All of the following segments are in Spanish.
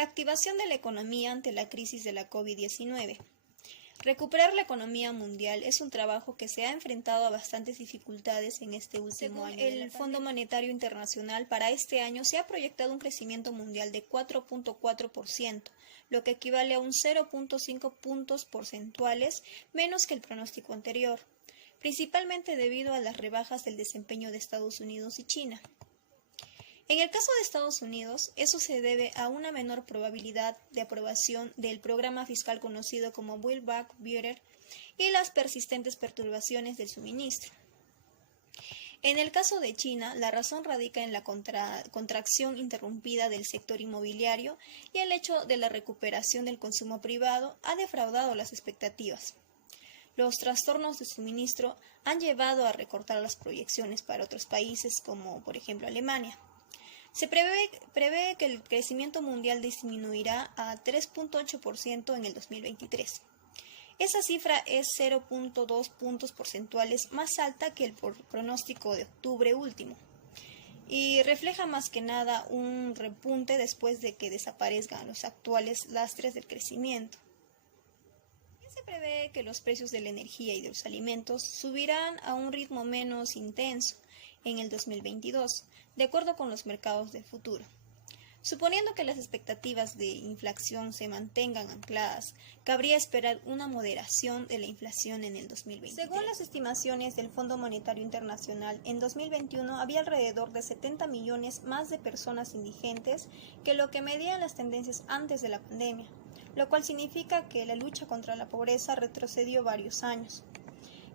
Reactivación de la economía ante la crisis de la COVID-19. Recuperar la economía mundial es un trabajo que se ha enfrentado a bastantes dificultades en este último año. El Fondo Monetario Internacional para este año se ha proyectado un crecimiento mundial de 4.4%, lo que equivale a un 0.5 puntos porcentuales menos que el pronóstico anterior, principalmente debido a las rebajas del desempeño de Estados Unidos y China. En el caso de Estados Unidos, eso se debe a una menor probabilidad de aprobación del programa fiscal conocido como Build Back Better y las persistentes perturbaciones del suministro. En el caso de China, la razón radica en la contracción interrumpida del sector inmobiliario y el hecho de la recuperación del consumo privado ha defraudado las expectativas. Los trastornos de suministro han llevado a recortar las proyecciones para otros países como, por ejemplo, Alemania. Se prevé que el crecimiento mundial disminuirá a 3.8% en el 2023. Esa cifra es 0.2 puntos porcentuales más alta que el pronóstico de octubre último y refleja más que nada un repunte después de que desaparezcan los actuales lastres del crecimiento. Se prevé que los precios de la energía y de los alimentos subirán a un ritmo menos intenso en el 2022, de acuerdo con los mercados del futuro. Suponiendo que las expectativas de inflación se mantengan ancladas, cabría esperar una moderación de la inflación en el 2023. Según las estimaciones del Fondo Monetario Internacional, en 2021 había alrededor de 70 millones más de personas indigentes que lo que medían las tendencias antes de la pandemia, lo cual significa que la lucha contra la pobreza retrocedió varios años.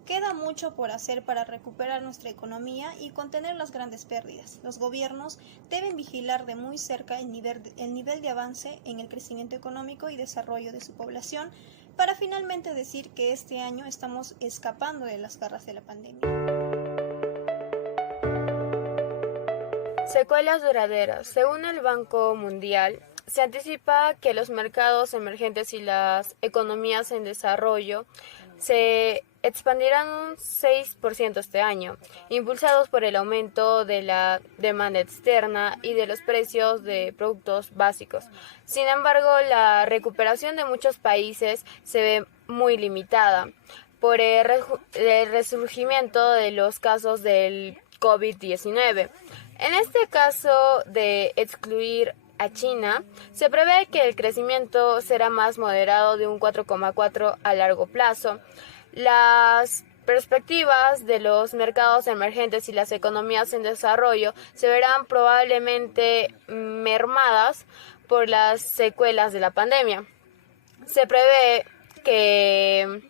Queda mucho por hacer para recuperar nuestra economía y contener las grandes pérdidas. Los gobiernos deben vigilar de muy cerca el nivel de avance en el crecimiento económico y desarrollo de su población para finalmente decir que este año estamos escapando de las garras de la pandemia. Secuelas duraderas. Según el Banco Mundial, se anticipa que los mercados emergentes y las economías en desarrollo se expandirán un 6% este año, impulsados por el aumento de la demanda externa y de los precios de productos básicos. Sin embargo, la recuperación de muchos países se ve muy limitada por el resurgimiento de los casos del COVID-19. En este caso de excluir a China, se prevé que el crecimiento será más moderado de un 4,4 a largo plazo. Las perspectivas de los mercados emergentes y las economías en desarrollo se verán probablemente mermadas por las secuelas de la pandemia. Se prevé que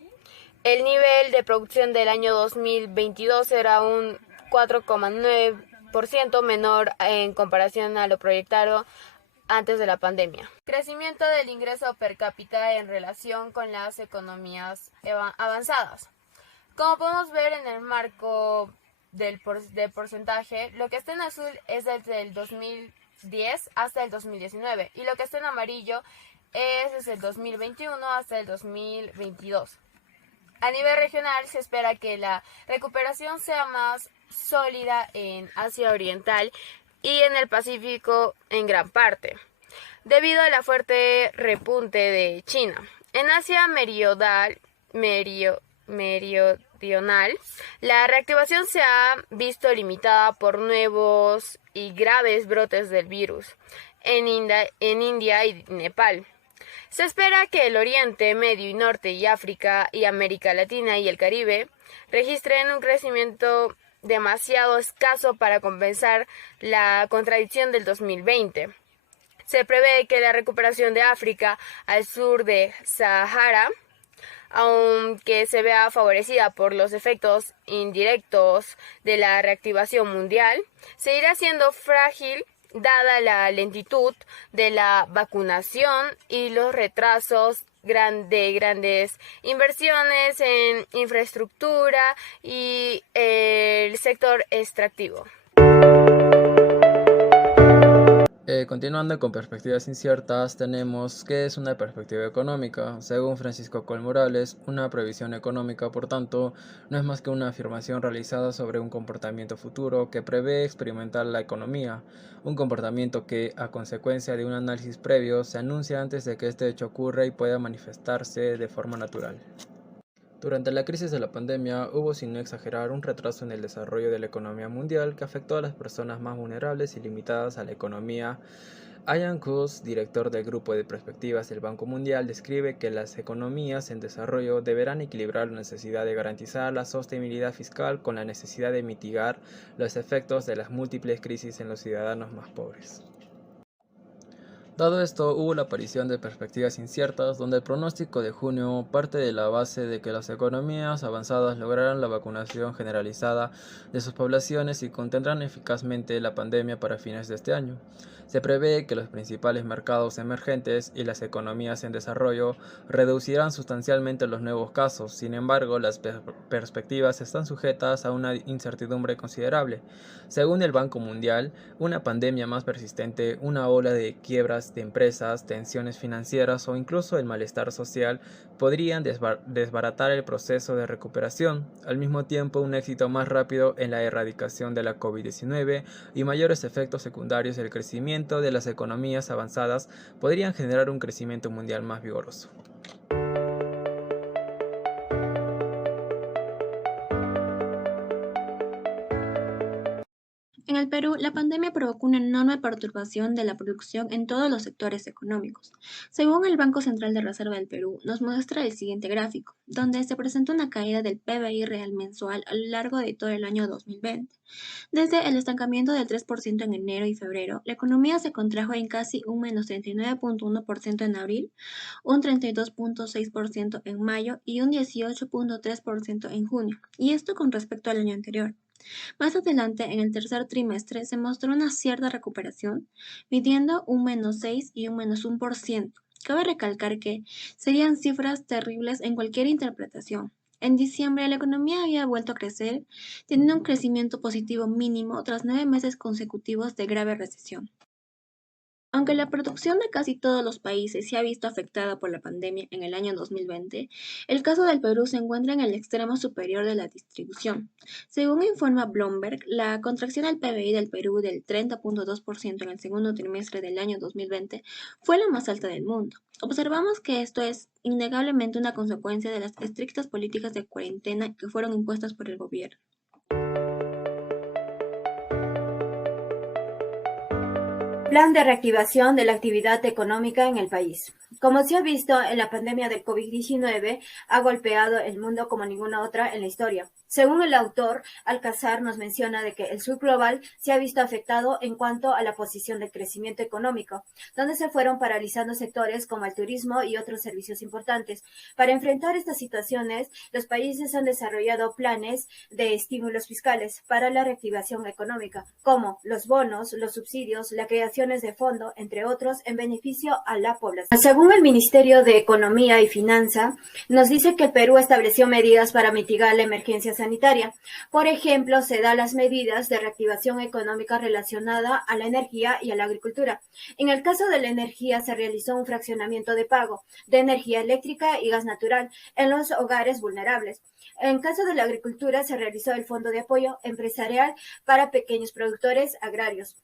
el nivel de producción del año 2022 será un 4,9% menor en comparación a lo proyectado antes de la pandemia. Crecimiento del ingreso per cápita en relación con las economías avanzadas. Como podemos ver en el marco del porcentaje, lo que está en azul es desde el 2010 hasta el 2019 y lo que está en amarillo es desde el 2021 hasta el 2022. A nivel regional se espera que la recuperación sea más sólida en Asia Oriental y en el Pacífico en gran parte, debido a la fuerte repunte de China. En Asia meridional, la reactivación se ha visto limitada por nuevos y graves brotes del virus en India y Nepal. Se espera que el Oriente Medio y Norte y África y América Latina y el Caribe registren un crecimiento demasiado escaso para compensar la contradicción del 2020. Se prevé que la recuperación de África al sur de Sahara, aunque se vea favorecida por los efectos indirectos de la reactivación mundial, seguirá siendo frágil dada la lentitud de la vacunación y los retrasos de grandes inversiones en infraestructura y el sector extractivo. Continuando con perspectivas inciertas, tenemos qué es una perspectiva económica. Según Francisco Coll Morales, una previsión económica, por tanto, no es más que una afirmación realizada sobre un comportamiento futuro que prevé experimentar la economía, un comportamiento que, a consecuencia de un análisis previo, se anuncia antes de que este hecho ocurra y pueda manifestarse de forma natural. Durante la crisis de la pandemia hubo, sin no exagerar, un retraso en el desarrollo de la economía mundial que afectó a las personas más vulnerables y limitadas a la economía. Ian Coase, director del Grupo de Perspectivas del Banco Mundial, describe que las economías en desarrollo deberán equilibrar la necesidad de garantizar la sostenibilidad fiscal con la necesidad de mitigar los efectos de las múltiples crisis en los ciudadanos más pobres. Dado esto, hubo la aparición de perspectivas inciertas, donde el pronóstico de junio parte de la base de que las economías avanzadas lograrán la vacunación generalizada de sus poblaciones y contendrán eficazmente la pandemia para fines de este año. Se prevé que los principales mercados emergentes y las economías en desarrollo reducirán sustancialmente los nuevos casos. Sin embargo, las perspectivas están sujetas a una incertidumbre considerable. Según el Banco Mundial, una pandemia más persistente, una ola de quiebras de empresas, tensiones financieras o incluso el malestar social podrían desbaratar el proceso de recuperación. Al mismo tiempo, un éxito más rápido en la erradicación de la COVID-19 y mayores efectos secundarios del crecimiento de las economías avanzadas podrían generar un crecimiento mundial más vigoroso. En el Perú, la pandemia provocó una enorme perturbación de la producción en todos los sectores económicos. Según el Banco Central de Reserva del Perú, nos muestra el siguiente gráfico, donde se presenta una caída del PBI real mensual a lo largo de todo el año 2020. Desde el estancamiento del 3% en enero y febrero, la economía se contrajo en casi un menos 39.1% en abril, un 32.6% en mayo y un 18.3% en junio, y esto con respecto al año anterior. Más adelante, en el tercer trimestre, se mostró una cierta recuperación, midiendo un menos 6 y un menos 1%. Cabe recalcar que serían cifras terribles en cualquier interpretación. En diciembre, la economía había vuelto a crecer, teniendo un crecimiento positivo mínimo tras 9 meses consecutivos de grave recesión. Aunque la producción de casi todos los países se ha visto afectada por la pandemia en el año 2020, el caso del Perú se encuentra en el extremo superior de la distribución. Según informa Bloomberg, la contracción del PBI del Perú del 30.2% en el segundo trimestre del año 2020 fue la más alta del mundo. Observamos que esto es innegablemente una consecuencia de las estrictas políticas de cuarentena que fueron impuestas por el gobierno. Plan de reactivación de la actividad económica en el país. Como se ha visto, en la pandemia del COVID-19 ha golpeado el mundo como ninguna otra en la historia. Según el autor, Alcázar nos menciona de que el sur global se ha visto afectado en cuanto a la posición del crecimiento económico, donde se fueron paralizando sectores como el turismo y otros servicios importantes. Para enfrentar estas situaciones, los países han desarrollado planes de estímulos fiscales para la reactivación económica, como los bonos, los subsidios, las creaciones de fondo, entre otros, en beneficio a la población. Según el Ministerio de Economía y Finanza, nos dice que el Perú estableció medidas para mitigar la emergencia sanitaria. Por ejemplo, se da las medidas de reactivación económica relacionada a la energía y a la agricultura. En el caso de la energía, se realizó un fraccionamiento de pago de energía eléctrica y gas natural en los hogares vulnerables. En caso de la agricultura, se realizó el Fondo de Apoyo Empresarial para pequeños productores agrarios.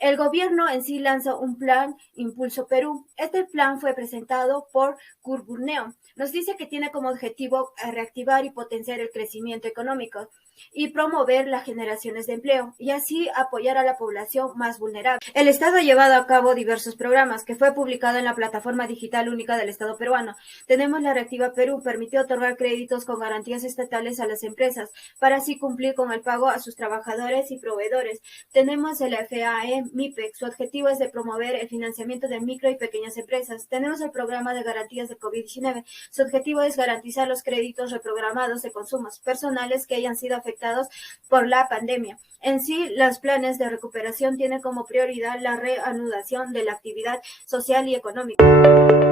El gobierno en sí lanzó un plan Impulso Perú. Este plan fue presentado por Curburneo. Nos dice que tiene como objetivo reactivar y potenciar el crecimiento económico y promover las generaciones de empleo y así apoyar a la población más vulnerable. El Estado ha llevado a cabo diversos programas que fue publicado en la plataforma digital única del Estado peruano. Tenemos la Reactiva Perú, permitió otorgar créditos con garantías estatales a las empresas para así cumplir con el pago a sus trabajadores y proveedores. Tenemos el FAE MIPEC, su objetivo es de promover el financiamiento de micro y pequeñas empresas. Tenemos el programa de garantías de COVID-19, su objetivo es garantizar los créditos reprogramados de consumos personales que hayan sido afectados por la pandemia. En sí, los planes de recuperación tienen como prioridad la reanudación de la actividad social y económica.